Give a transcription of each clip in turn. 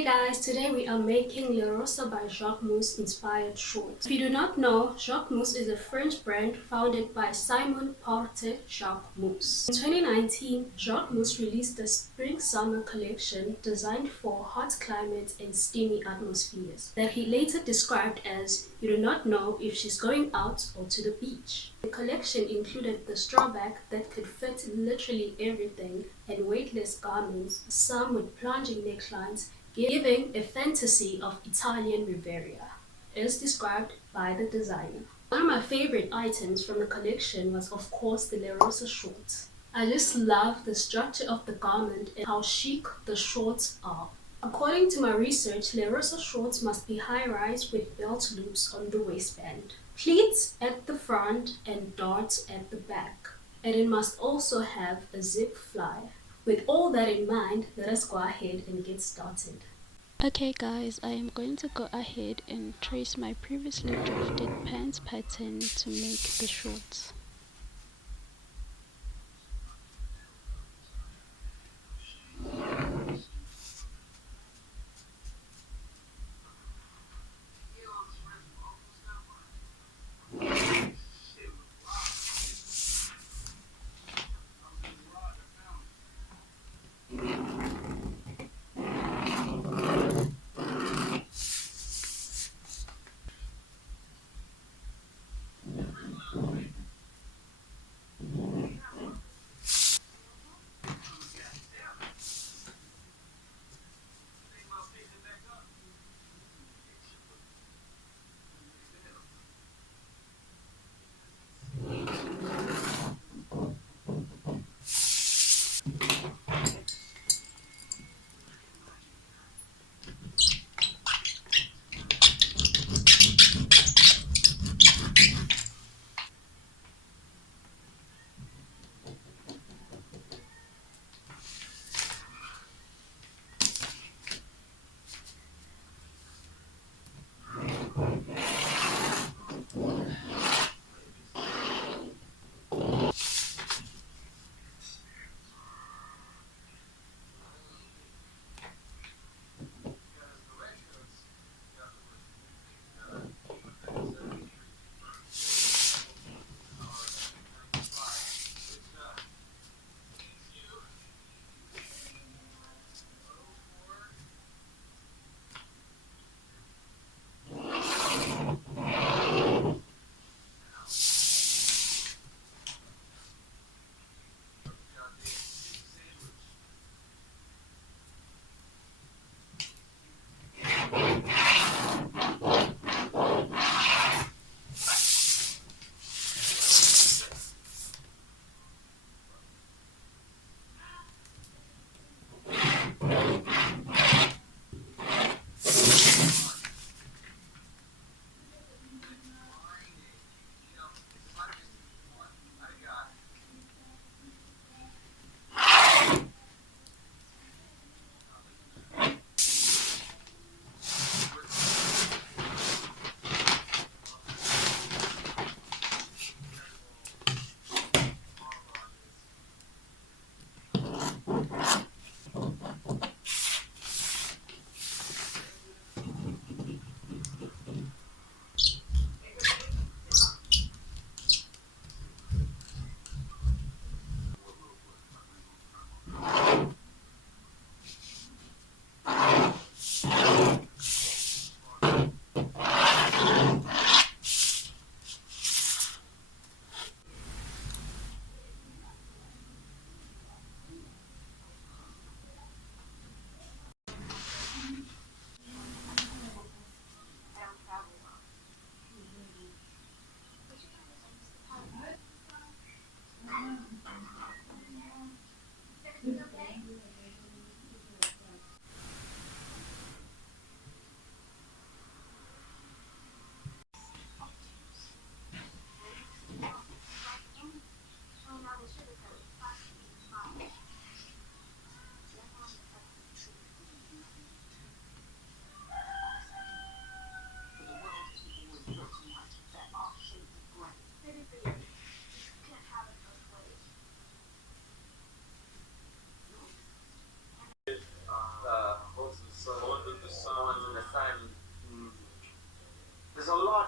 Hey guys, today we are making Le Rosa by Jacquemus inspired shorts. If you do not know, Jacquemus is a French brand founded by Simon Porte Jacquemus. In 2019, Jacquemus released the spring-summer collection designed for hot climates and steamy atmospheres that he later described as "you do not know if she's going out or to the beach." The collection included the straw bag that could fit literally everything and weightless garments, some with plunging necklines, giving a fantasy of Italian Riviera, as described by the designer. One of my favorite items from the collection was of course the Le Rosa shorts. I just love the structure of the garment and how chic the shorts are. According to my research, Le Rosa shorts must be high-rise with belt loops on the waistband, pleats at the front and darts at the back, and it must also have a zip fly. With all that in mind, let us go ahead and get started. Okay guys, I am going to go ahead and trace my previously drafted pants pattern to make the shorts.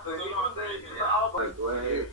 Go ahead.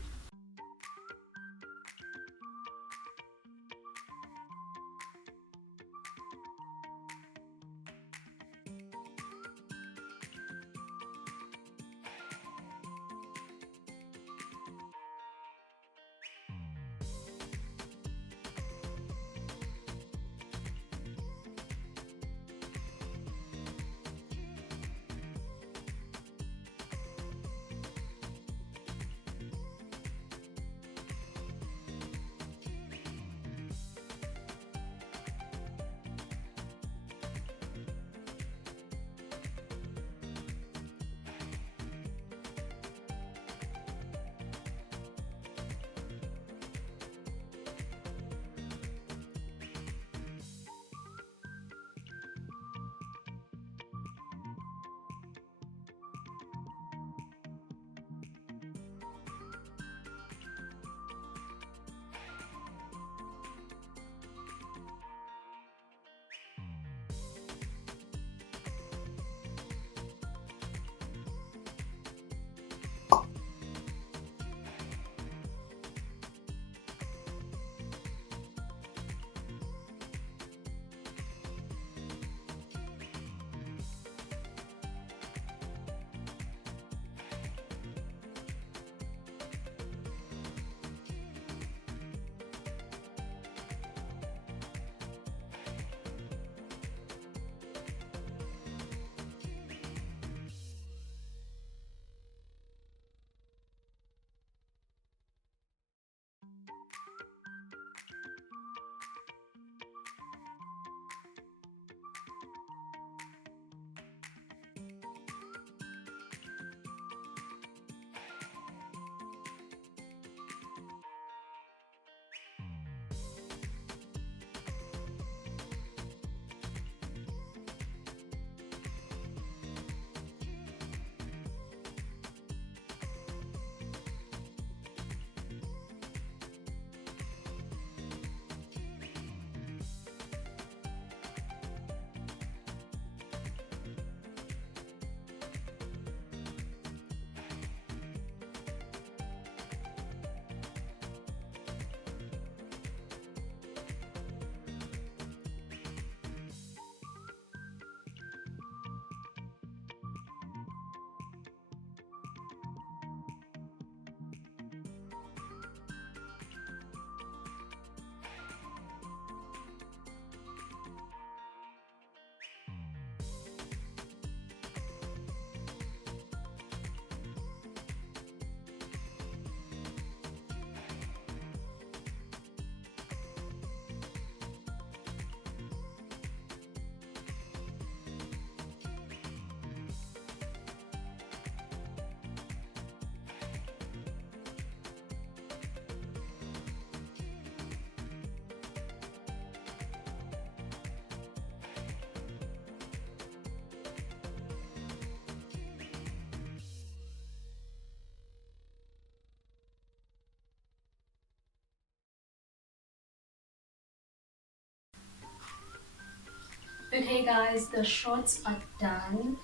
Okay guys, the shorts are done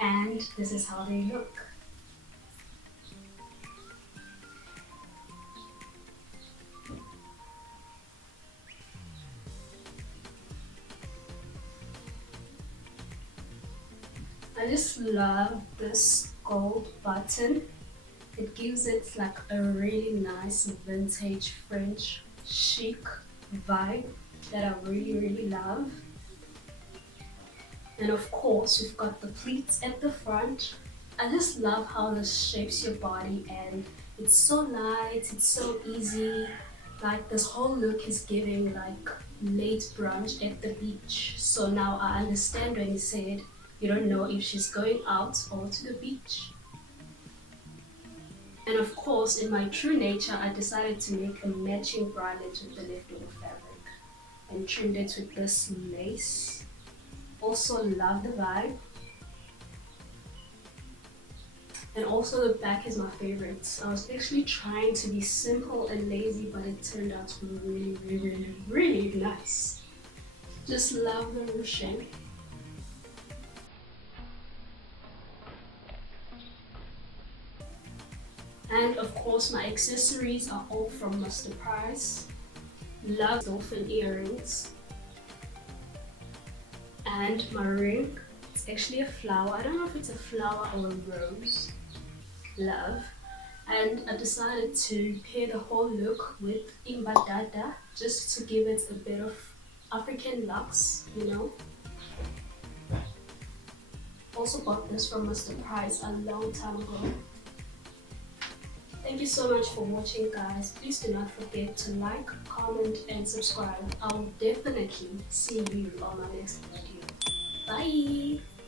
and this is how they look. I just love this gold button. It gives it like a really nice vintage French chic vibe that I really love. And of course we've got the pleats at the front. I just love how this shapes your body and it's so light, it's so easy. Like this whole look is giving like late brunch at the beach. So now I understand when he said you don't know if she's going out or to the beach. And of course, in my true nature, I decided to make a matching bralette with the leftover fabric and trimmed it with this lace. Also love the vibe. And also the back is my favorite. So I was actually trying to be simple and lazy, but it turned out to be really nice. Just love the ruching. And of course my accessories are all from Mr. Price. Love dolphin earrings. And my ring, it's actually a flower. I don't know if it's a flower or a rose. Love. And I decided to pair the whole look with imbadada just to give it a bit of African looks, you know. Also bought this from Mr. Price a long time ago. Thank you so much for watching, guys. Please do not forget to like, comment and subscribe. I will definitely see you on my next video. Bye!